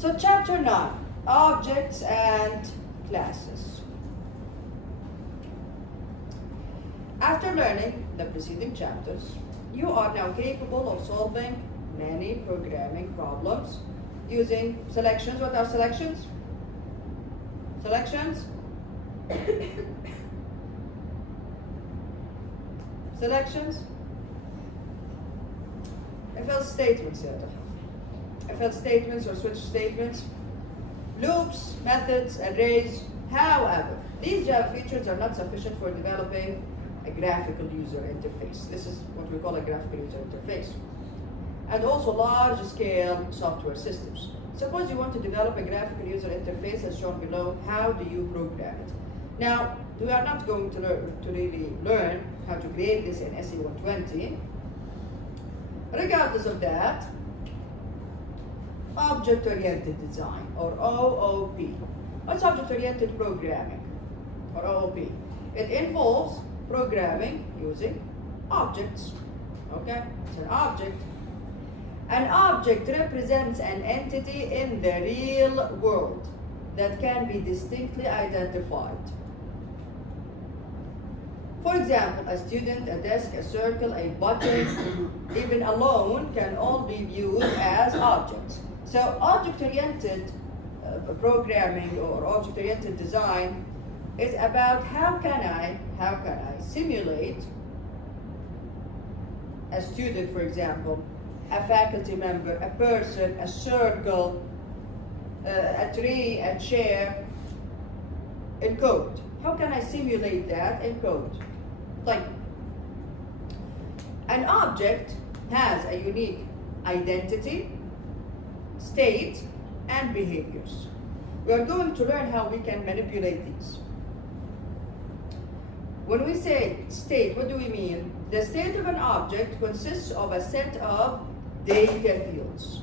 So chapter 9, objects and classes. After learning the preceding chapters, you are now capable of solving many programming problems using selections. What are selections? Selections? Selections? If else statements, if else statements or switch statements, loops, methods, arrays. However, these Java features are not sufficient for developing a graphical user interface. This is what we call a graphical user interface. And also large-scale software systems. Suppose you want to develop a graphical user interface as shown below. How do you program it? Now, we are not going to really learn how to create this in SE 120. Regardless of that, object-oriented design, or OOP. What's object-oriented programming, or OOP? It involves programming using objects. Okay, it's an object. An object represents an entity in the real world that can be distinctly identified. For example, a student, a desk, a circle, a button, even a loan can all be viewed as objects. So object-oriented programming or object-oriented design is about how can I simulate a student, for example, a faculty member, a person, a circle, a tree, a chair, in code. How can I simulate that in code? Like, an object has a unique identity, state, and behaviors. We are going to learn how we can manipulate these. When we say state, what do we mean? The state of an object consists of a set of data fields.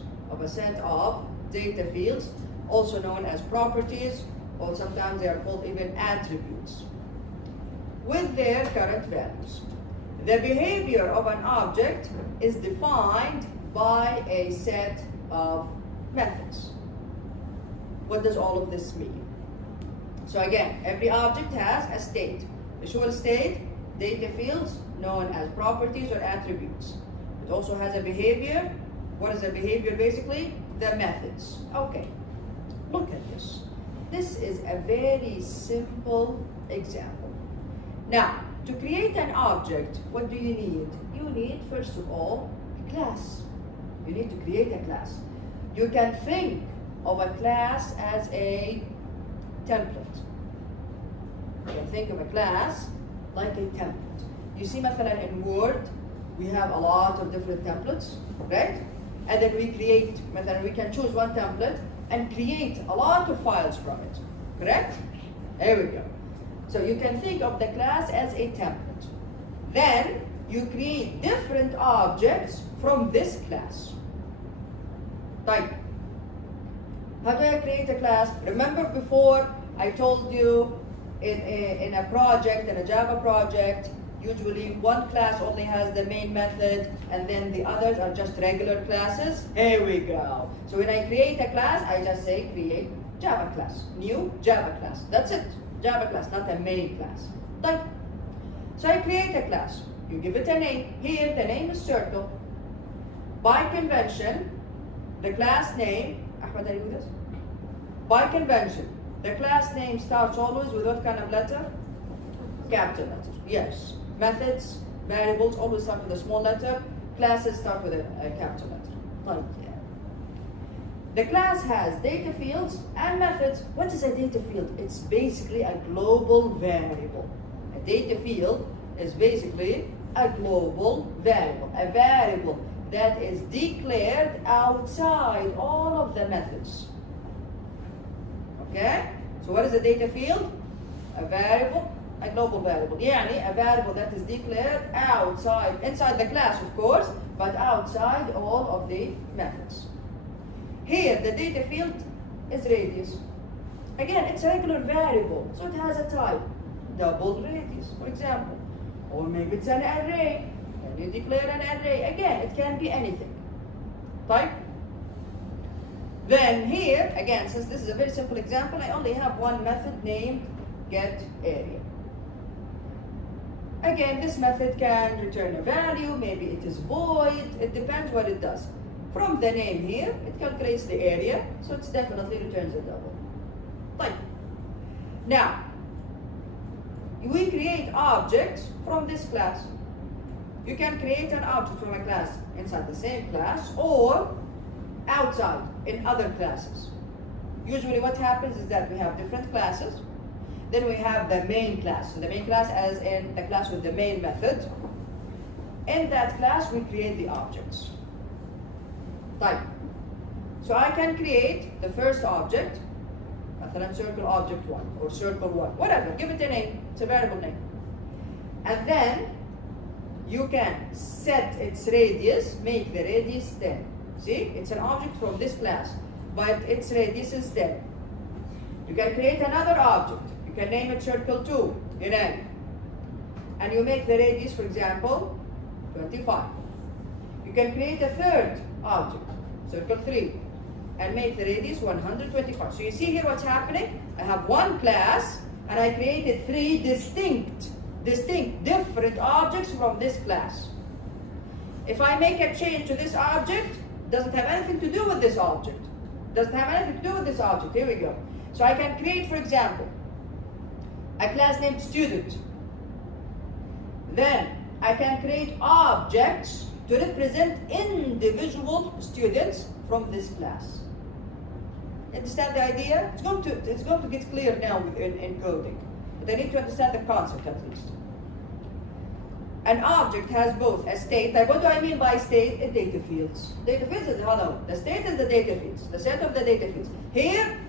Also known as properties, or sometimes they are called even attributes, with their current values. The behavior of an object is defined by a set of methods. What does all of this mean? So again, every object has a state. Visual state, data fields known as properties or attributes. It also has a behavior. What is a behavior basically? The methods. Okay, look at this. This is a very simple example. Now, to create an object, what do you need? You need, first of all, a class. You need to create a class. You can think of a class as a template. You can think of a class like a template. You see, مثلا in Word, we have a lot of different templates, right? And then we create, مثلا we can choose one template and create a lot of files from it, correct? There we go. So you can think of the class as a template. Then you create different objects from this class. Like, how do I create a class? Remember before I told you in a project, in a Java project, usually one class only has the main method and then the others are just regular classes. Here we go. So when I create a class, I just say create Java class, new Java class. That's it, Java class, not a main class. Done. So I create a class. You give it a name. Here the name is circle. By convention, the class name, Ahmed, are you with us? By convention, the class name starts always with what kind of letter? Capital letter, yes. Methods, variables always start with a small letter. Classes start with a capital letter. Like, yeah. The class has data fields and methods. What is a data field? It's basically a global variable. A data field is basically a global variable. A variable that is declared outside all of the methods. Okay? So what is a data field? A variable, a global variable. يعني a variable that is declared outside, inside the class of course, but outside all of the methods. Here the data field is radius. Again, it's a regular variable, so it has a type. Double radius, for example. Or maybe it's an array. Can you declare an array? Again, it can be anything. Type. Then here, again, since this is a very simple example, I only have one method named getArea. Again, this method can return a value, maybe it is void, it depends what it does. From the name here, it calculates the area, so it definitely returns a double. Right. Now, we create objects from this class. You can create an object from a class inside the same class or outside in other classes. Usually what happens is that we have different classes. Then we have the main class. So the main class as in the class with the main method. In that class we create the objects. Type. So I can create the first object, مثلا circle object 1 or circle 1, whatever, give it a name, it's a variable name. And then you can set its radius, make the radius 10. See, it's an object from this class, but its radius is 10. You can create another object. You can name it circle 2, and you make the radius, for example, 25. You can create a third object, circle 3, and make the radius 125. So you see here what's happening? I have one class, and I created 3 distinct, different objects from this class. If I make a change to this object, doesn't have anything to do with this object. Doesn't have anything to do with this object. Here we go. So I can create, for example, a class named student. Then I can create objects to represent individual students from this class. Understand the idea? It's going to get clear now in coding. But I need to understand the concept at least. An object has both a state type. What do I mean by state? A data fields. Data fields is hello. The state is the data fields, the set of the data fields. Here,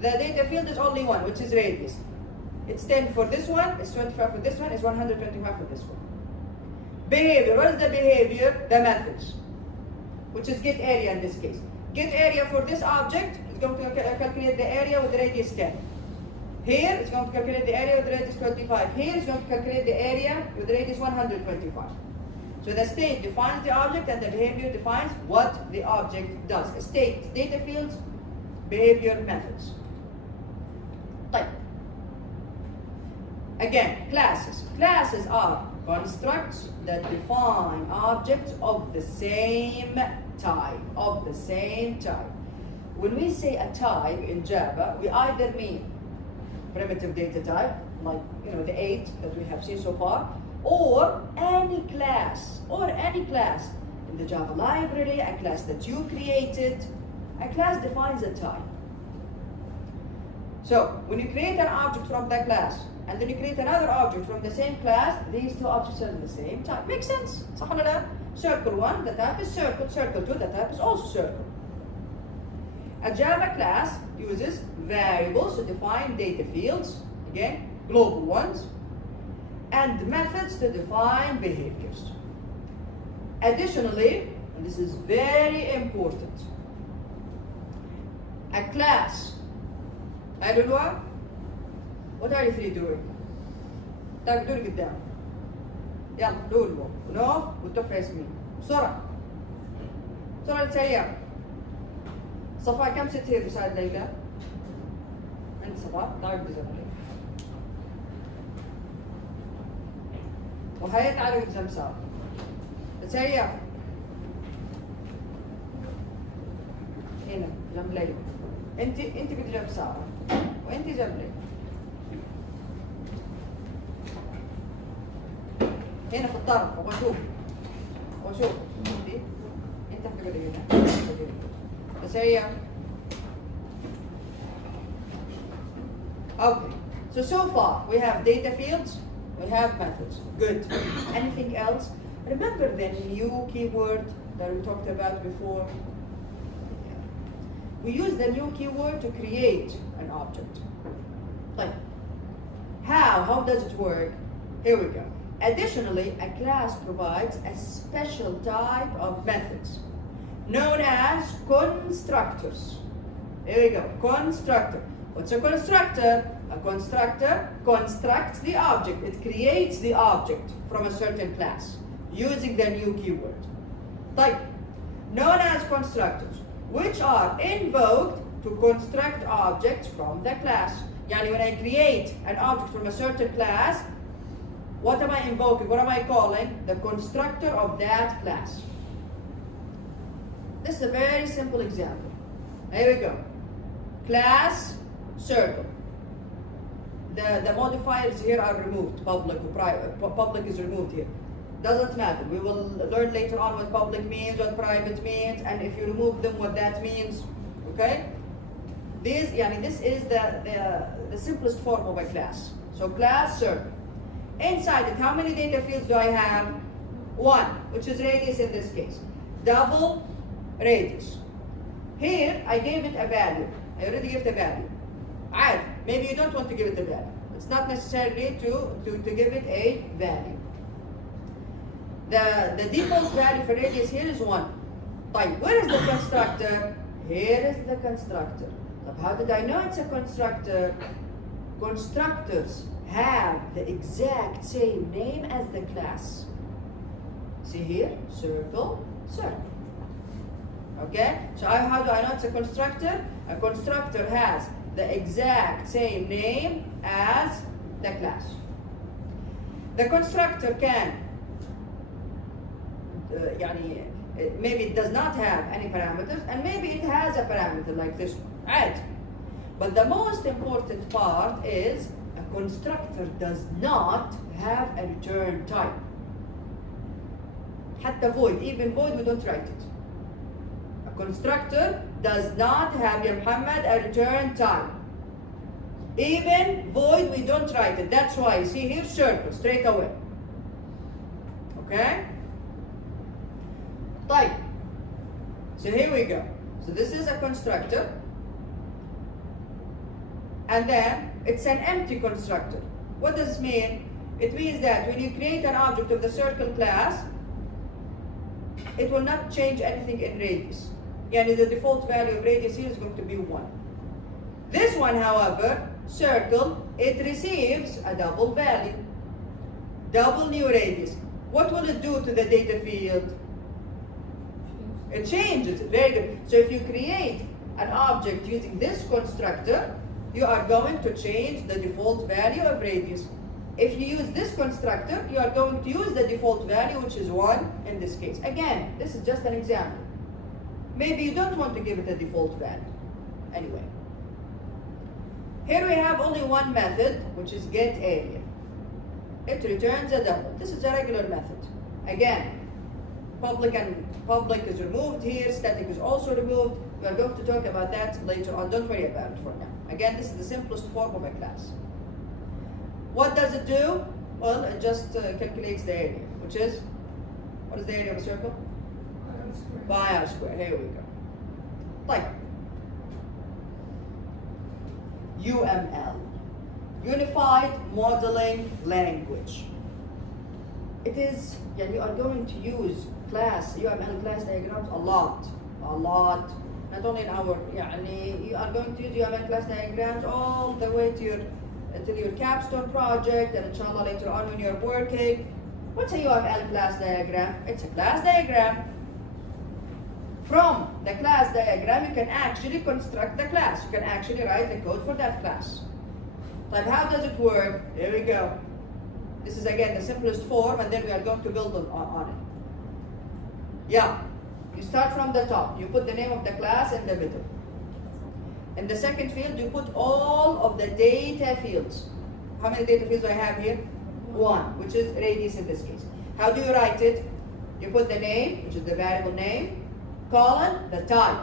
the data field is only one, which is radius. It's 10 for this one, it's 25 for this one, it's 125 for this one. Behavior, what is the behavior? The methods, which is getArea in this case. GetArea for this object is going to calculate the area with the radius 10. Here it's going to calculate the area with the radius 25. Here it's going to calculate the area with the radius 125. So the state defines the object and the behavior defines what the object does. A state, data fields, behavior, methods. Type. Again, classes. Classes are constructs that define objects of the same type. When we say a type in Java, we either mean primitive data type, like the 8 that we have seen so far, or any class, in the Java library, a class that you created. A class defines a type. So when you create an object from that class, and then you create another object from the same class, these two objects are the same type. Makes sense? صح ولا لا? Circle 1, the type is circle. Circle 2, the type is also circle. A Java class uses variables to define data fields, again, global ones, and methods to define behaviors. Additionally, and this is very important, a class, I don't know, what are you three doing? طيب دول قدام. يلا دول ونقف وتوقف ياسمين. بسرعة. بسرعة سريع. صفاء كم ست هي بساعد ليلى؟ عند صفاء تعال بزملي. وهي تعالوا بزم سوا. سريع. هنا جنب ليلى. انت كنت جنب سارة وانت جنب ليلى. هنا في الطرف واشوف انت هتقعدي هنا سريع. Okay, so far we have data fields, we have methods. Good. Anything else? Remember the new keyword that we talked about before? We use the new keyword to create an object. Like, how does it work? Here we go. Additionally, a class provides a special type of methods known as constructors. Here we go, constructor. What's a constructor? A constructor constructs the object. It creates the object from a certain class using the new keyword. Type. Known as constructors. which are invoked to construct objects from the class. Yani when I create an object from a certain class, what am I invoking? What am I calling? The constructor of that class. This is a very simple example. Here we go. Class circle. The modifiers here are removed. Public or private. Public is removed here. Doesn't matter. We will learn later on what public means, what private means, and if you remove them, what that means. Okay? This is the simplest form of a class. So class circle. Inside it, how many data fields do I have? One, which is radius in this case. Double radius. Here, I gave it a value. I already gave the value. Alright, maybe you don't want to give it a value. It's not necessarily to give it a value. The default value for radius here is 1. Right, where is the constructor? Here is the constructor. So how did I know it's a constructor? Constructors have the exact same name as the class. See here, circle, circle. Okay, so how do I know it's a constructor? A constructor has the exact same name as the class. The constructor can, maybe it does not have any parameters, and maybe it has a parameter like this one, right? But the most important part is a constructor does not have a return type. حتى void, even void we don't write it. A constructor does not have, ya Muhammad, a return type. Even void we don't write it. That's why you see here circle straight away. Okay? Type. So here we go. So this is a constructor. And then it's an empty constructor. What does this mean? It means that when you create an object of the circle class, it will not change anything in radius. Yani the default value of radius here is going to be 1. This one, however, circle, it receives a double value. Double new radius. What will it do to the data field? It changes it. Very good. So if you create an object using this constructor, you are going to change the default value of radius. If you use this constructor, you are going to use the default value, which is 1 in this case. Again, this is just an example. Maybe you don't want to give it a default value. Anyway. Here we have only one method, which is getArea. It returns a double. This is a regular method. Again, public is removed here, static is also removed. We are going to talk about that later on. Don't worry about it for now. Again, this is the simplest form of a class. What does it do? Well, it just calculates the area, which is, what is the area of a circle? Pi r square. Here we go. Type. UML. Unified Modeling Language. It is, you are going to use UML class diagrams a lot. Not only in our, you are going to use UML class diagrams all the way to your capstone project, and inshallah later on when you're working. What's a UML class diagram? It's a class diagram. From the class diagram, you can actually construct the class. You can actually write the code for that class. But how does it work? Here we go. This is again the simplest form, and then we are going to build on it. Yeah. You start from the top. You put the name of the class in the middle. In the second field, you put all of the data fields. How many data fields do I have here? 1, which is radius in this case. How do you write it? You put the name, which is the variable name, colon, the type.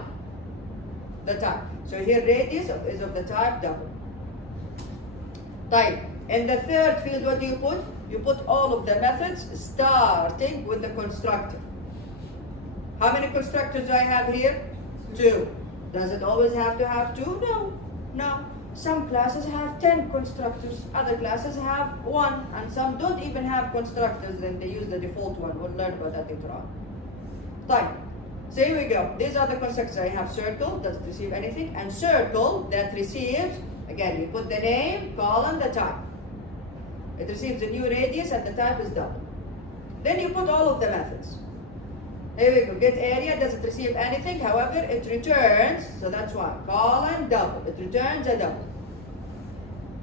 So here radius is of the type double. Type. In the third field, what do you put? You put all of the methods starting with the constructor. How many constructors do I have here? 2. Does it always have to have 2? No. Some classes have 10 constructors, other classes have 1, and some don't even have constructors, then they use the default one. We'll learn about that later on. Type. So here we go. These are the constructors. I have circle, doesn't receive anything, and circle that receives, again, you put the name, colon, the type. It receives a new radius and the type is double. Then you put all of the methods. Here we go. Get area doesn't receive anything, however, it returns, so that's why. Colon double. It returns a double.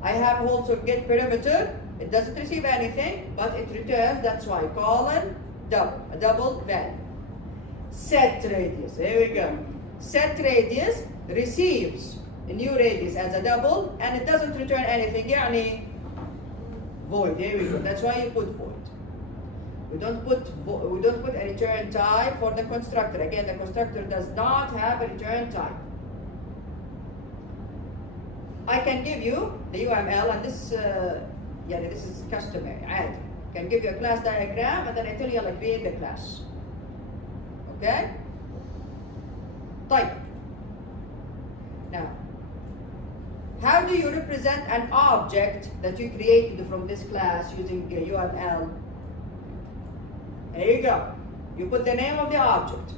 I have also get perimeter. It doesn't receive anything, but it returns, that's why. Colon double. A double value. Set radius. Here we go. Set radius receives a new radius as a double, and it doesn't return anything. يعني void. Here we go. That's why you put void. We don't put a return type for the constructor. Again, the constructor does not have a return type. I can give you the UML, and this this is customary. I can give you a class diagram, and then I tell you like create the class. Okay? Type. Now, how do you represent an object that you created from this class using UML? There you go. You put the name of the object,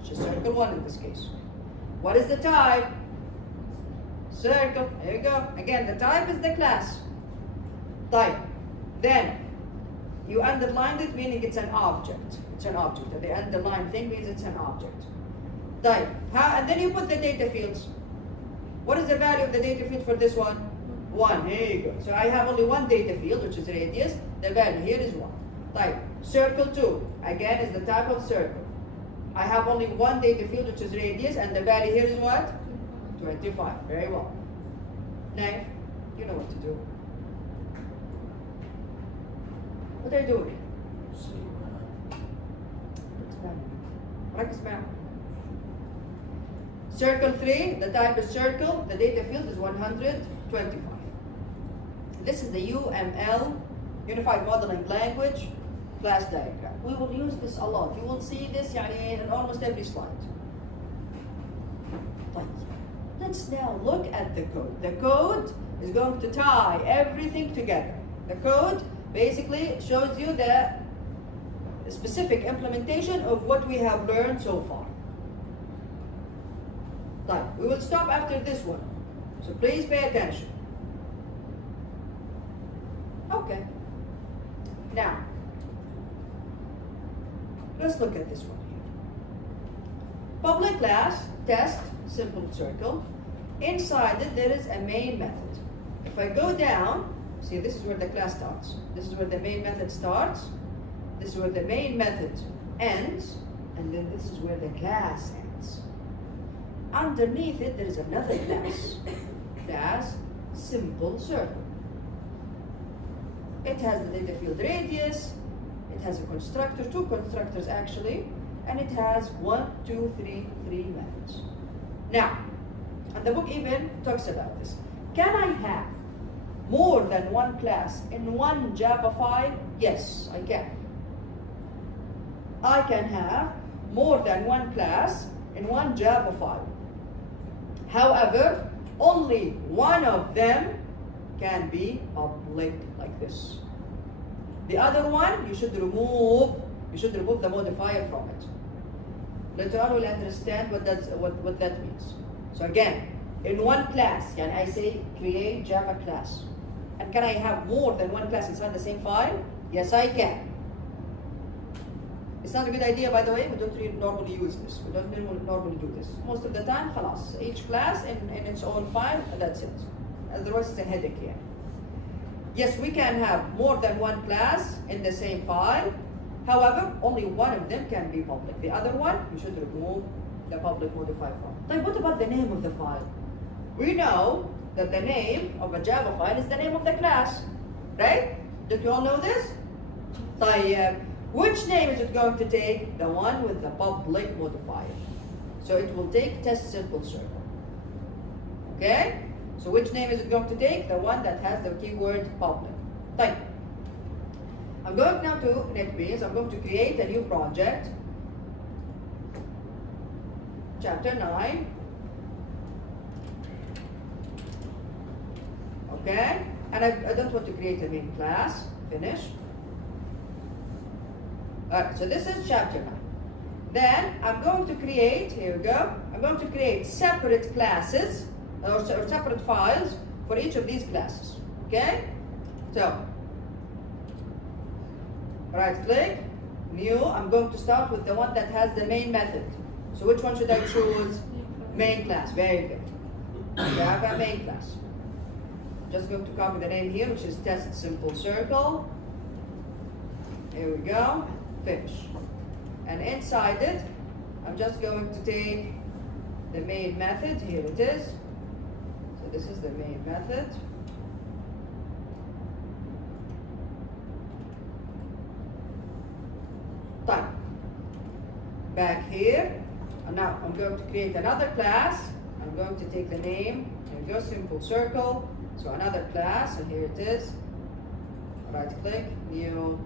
which is circle 1 in this case. What is the type? Circle. There you go. Again, the type is the class. Type. Then, you underlined it, meaning it's an object. It's an object. The underlined thing means it's an object. Type. And then you put the data fields. What is the value of the data field for this one? 1. Here you go. So I have only one data field, which is radius. The value here is 1. Type. Circle 2. Again, is the type of circle. I have only one data field, which is radius, and the value here is what? 25. Very well. Now, you know what to do. What are you doing? Circle 3, the type is circle, the data field is 125. This is the UML, Unified Modeling Language, class diagram. We will use this a lot. You will see this in almost every slide. Let's now look at the code. The code is going to tie everything together. The code basically shows you the specific implementation of what we have learned so far. We will stop after this one, so please pay attention. Okay. Now, let's look at this one here. Public class, test, simple circle. Inside it, there is a main method. If I go down, see, this is where the class starts. This is where the main method starts. This is where the main method ends. And then this is where the class ends. Underneath it, there is another class. Class, simple circle. It has the data field radius. It has a constructor, 2 constructors actually. And it has 1, 2, 3 methods. Now, and the book even talks about this. Can I have more than one class in one Java file? Yes, I can. I can have more than one class in one Java file. However, only one of them can be public like this. The other one, you should remove the modifier from it. Later on, we'll understand what that means. So again, in one class, I say create Java class. And can I have more than one class inside the same file? Yes, I can. It's not a good idea, by the way. We don't really normally use this. We don't normally do this. Most of the time, خلاص. Each class in its own file, and that's it. Otherwise, it's a headache here. Yes, we can have more than one class in the same file. However, only one of them can be public. The other one, you should remove the public modifier file. But what about the name of the file? We know that the name of a Java file is the name of the class, right? Did you all know this? Which name is it going to take? The one with the public modifier. So it will take test simple circle. Okay? So which name is it going to take? The one that has the keyword public. Type. I'm going now to NetBeans. I'm going to create a new project. Chapter 9. Okay? And I don't want to create a main class. Finish. Alright, so this is chapter 9. Then I'm going to create, here we go, I'm going to create separate classes or separate files for each of these classes. Okay? So, right click, New, I'm going to start with the one that has the main method. So which one should I choose? Main class, very good. Java main class. Just going to copy the name here, which is test simple circle. Here we go, finish. And inside it, I'm just going to take the main method, here it is. So this is the main method. Done. Back here, and now I'm going to create another class. I'm going to take the name, here we go, simple circle. So another class, and here it is. Right click, new.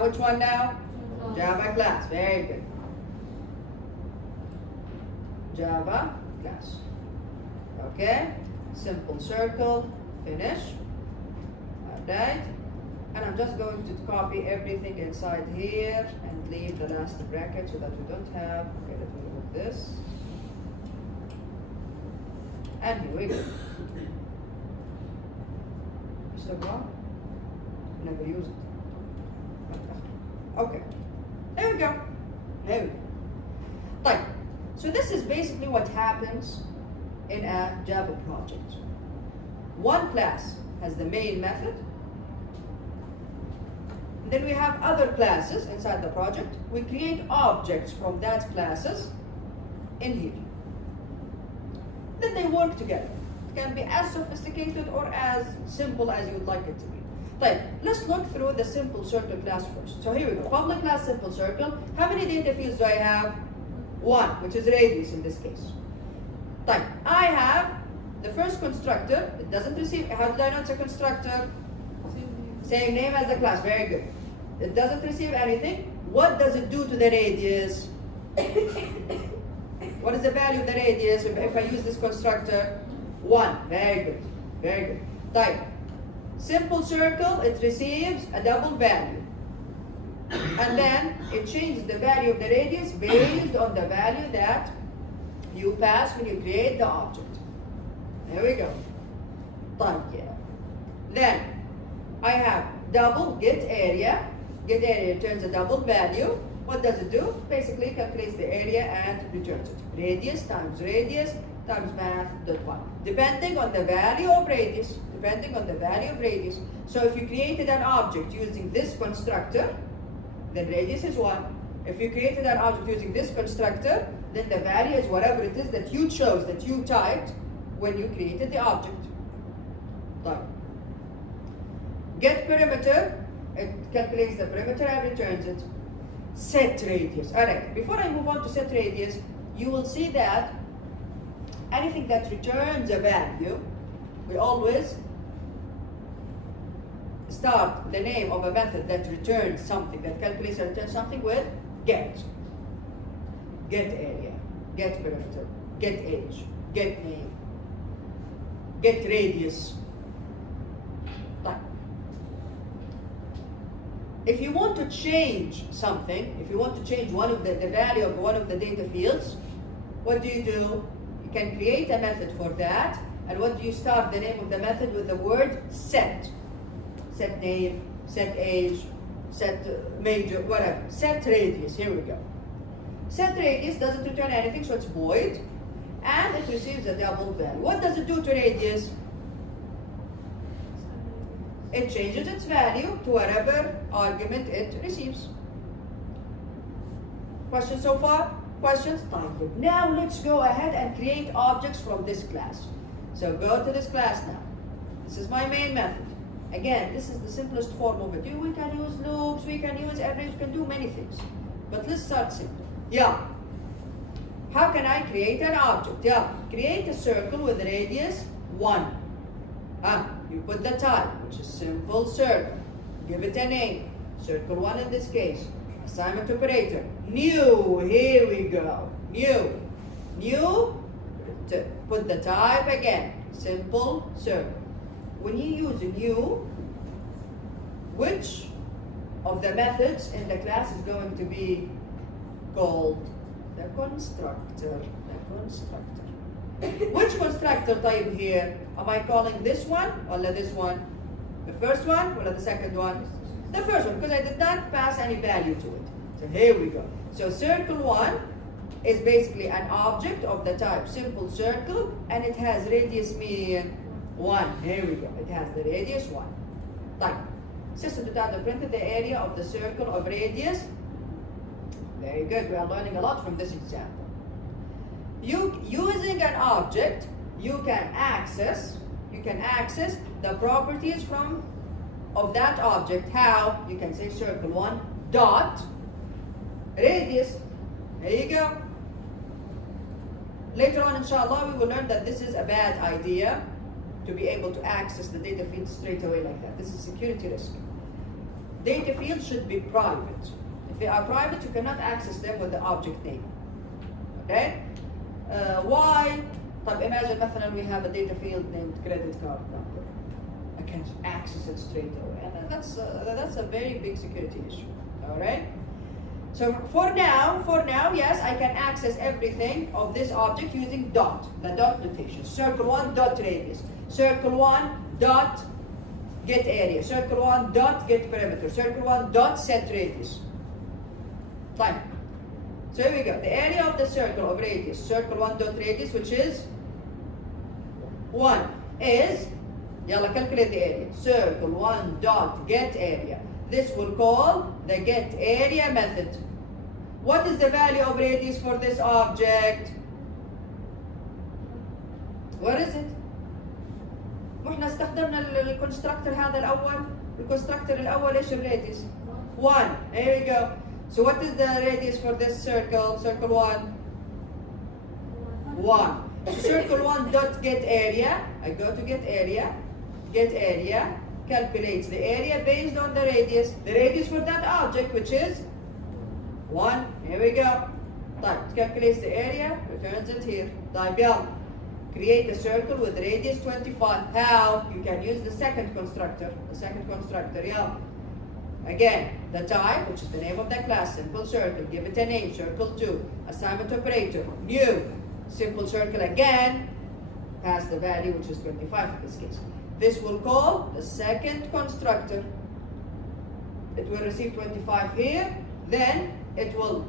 Which one now? Java class, very good. Java class. Okay, simple circle, finish. Alright, and I'm just going to copy everything inside here and leave the last bracket so that we don't have. Okay, let me remove this. And here we go. Still wrong? Never use it. Okay, there we go. There we go. Right. So this is basically what happens in a Java project. One class has the main method. Then we have other classes inside the project. We create objects from that classes in here. Then they work together. It can be as sophisticated or as simple as you would like it to be. Right, let's look through the simple circle class first. So here we go, public class simple circle. How many data fields do I have? One, which is radius in this case. Right, I have the first constructor. It doesn't receive, how did I know it's a constructor? Same name as the class, very good. It doesn't receive anything. What does it do to the radius? What is the value of the radius if I use this constructor? 1, very good, very good. Type. Simple circle, it receives a double value. And then it changes the value of the radius based on the value that you pass when you create the object. There we go. Type here. Then I have double get area. Get area returns a double value. What does it do? Basically calculates the area and returns it. Radius times math dot 1. Depending on the value of radius. Depending on the value of radius. So if you created an object using this constructor, then radius is 1. If you created an object using this constructor, then the value is whatever it is that you chose, that you typed when you created the object. Type. Get perimeter, it calculates the perimeter and returns it. Set radius. Alright, before I move on to set radius, you will see that anything that returns a value, we always start the name of a method that returns something, that calculates and returns something with get. Get area, get perimeter, get age, get name, get radius. Type. If you want to change something, if you want to change one of the value of one of the data fields, what do? You can create a method for that. And what do you start the name of the method with? The word set. Set name, set age, set major, whatever. Set radius, here we go. Set radius doesn't return anything, so it's void. And it receives a double value. What does it do to radius? It changes its value to whatever argument it receives. Questions so far? Questions? Fine. Now let's go ahead and create objects from this class. So go to this class now. This is my main method. Again, this is the simplest form of it. We can use loops, we can use arrays, we can do many things. But let's start simple. Yeah. How can I create an object? Yeah. Create a circle with radius 1. You put the type, which is simple circle. Give it a name. Circle 1 in this case. Assignment operator. New. Here we go. New. New. Put the type again. Simple circle. When you use new, which of the methods in the class is going to be called the constructor? The constructor. Which constructor type here? Am I calling this one or this one? The first one or the second one? The first one, because I did not pass any value to it. So here we go. So circle 1 is basically an object of the type simple circle, and it has radius mean 1. Here we go. It has the radius 1. طيب. System to print the area of the circle of radius. Very good. We are learning a lot from this example. Using an object, you can access the properties of that object. How? You can say circle 1 dot radius. There you go. Later on, inshallah, we will learn that this is a bad idea to be able to access the data field straight away like that. This is security risk. Data fields should be private. If they are private, you cannot access them with the object name. Okay? Why? طب imagine مثلا we have a data field named credit card number. I can access it straight away. And that's a very big security issue. All right? So for now, yes, I can access everything of this object using dot, the dot notation. Circle 1 dot radius. Circle 1 dot get area. Circle 1 dot get perimeter. Circle 1 dot set radius. Fine. So here we go. The area of the circle of radius, circle 1 dot radius, which is 1, is, yalla, calculate the area. Circle 1 dot get area. This will call the get area method. What is the value of radius for this object? What is it? واحنا استخدمنا الكونستراكتور هذا الأول. الكونستراكتور الأول ايش الراديوس؟ 1. Here we go. So what is the radius for this circle? Circle 1? 1. Circle 1 dot get area. I go to get area. Get area calculates the area based on the radius. The radius for that object, which is 1. Here we go. طيب, it calculates the area, returns it here. طيب, يلا. Create a circle with radius 25. How? You can use the second constructor. Yeah. Again, the type, which is the name of the class, simple circle. Give it a name, circle 2. Assignment operator, new. Simple circle again. Pass the value, which is 25 in this case. This will call the second constructor. It will receive 25 here. Then it will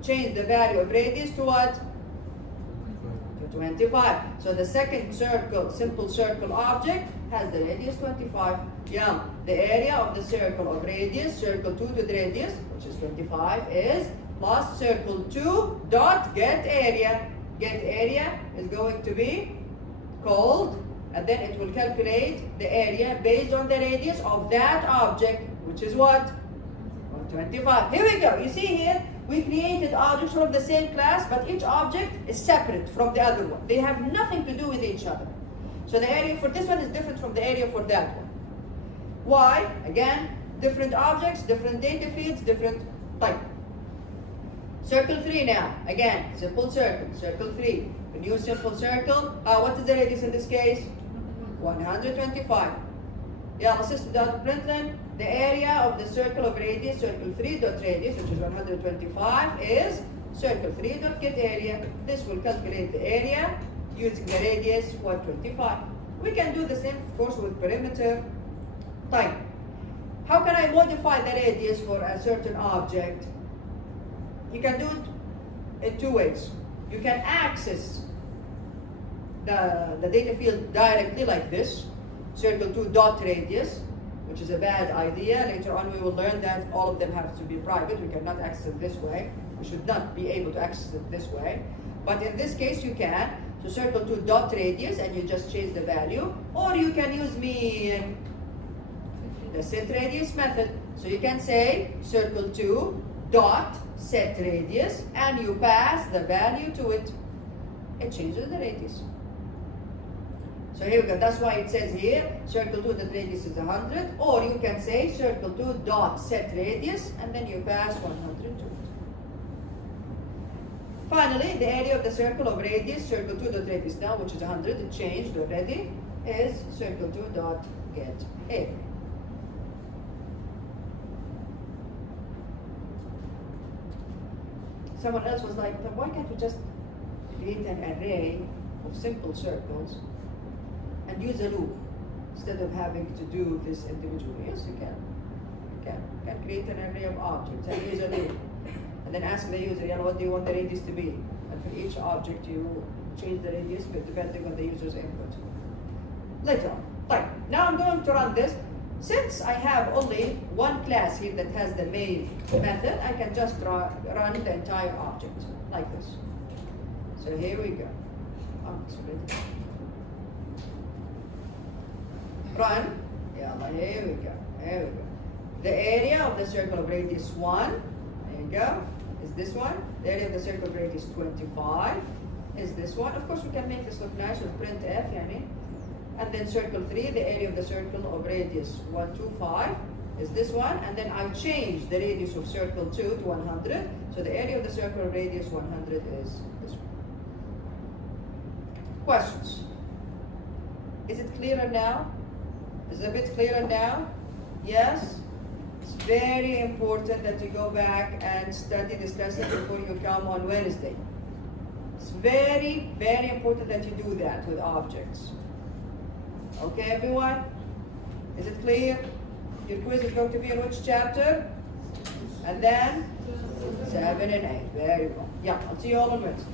change the value of radius to what? 25. So the second circle, simple circle object has the radius 25. Yeah. The area of the circle of radius, circle 2 to the radius, which is 25, is plus circle 2 dot get area. Get area is going to be called, and then it will calculate the area based on the radius of that object, which is what? 125. Here we go. You see here, we created objects from the same class, but each object is separate from the other one. They have nothing to do with each other. So the area for this one is different from the area for that one. Why? Again, different objects, different data fields, different type. Circle 3 now. Again, simple circle. Circle 3. A new simple circle. What is the radius in this case? 125. Yeah, system.println. The area of the circle of radius, circle 3 dot radius, which is 125, is circle 3 dot get area. This will calculate the area using the radius 125. We can do the same, of course, with perimeter. Type. How can I modify the radius for a certain object? You can do it in 2 ways. You can access the data field directly like this, circle 2 dot radius, which is a bad idea. Later on we will learn that all of them have to be private. We cannot access it this way. We should not be able to access it this way. But in this case you can. So circle 2 dot radius, and you just change the value. Or you can use the set radius method. So you can say circle 2 dot set radius, and you pass the value to it. It changes the radius. So here we go. That's why it says here circle 2 dot radius is 100, or you can say circle 2 dot set radius, and then you pass 100 to it. Finally, the area of the circle of radius, circle 2 dot radius now, which is 100, it changed already, is circle 2 dot get area. Someone else was like, why can't we just create an array of simple circles and use a loop instead of having to do this individually? Yes, you can. Can create an array of objects and use a label. And then ask the user, what do you want the radius to be? And for each object you change the radius depending on the user's input. Later on. Right. Now I'm going to run this. Since I have only one class here that has the main method, I can just run the entire object like this. So here we go. Run. Here we go. Here we go. The area of the circle of radius 1, there you go, is this one. The area of the circle of radius 25 is this one. Of course, we can make this look nice with printf, yani. And then circle 3, the area of the circle of radius 125 is this one. And then I change the radius of circle 2 to 100. So the area of the circle of radius 100 is this one. Questions? Is it clearer now? Is it a bit clearer now? Yes? It's very important that you go back and study this lesson before you come on Wednesday. It's very, very important that you do that with objects. Okay, everyone? Is it clear? Your quiz is going to be in which chapter? And then 7 and 8. Very well. Yeah, I'll see you all on Wednesday.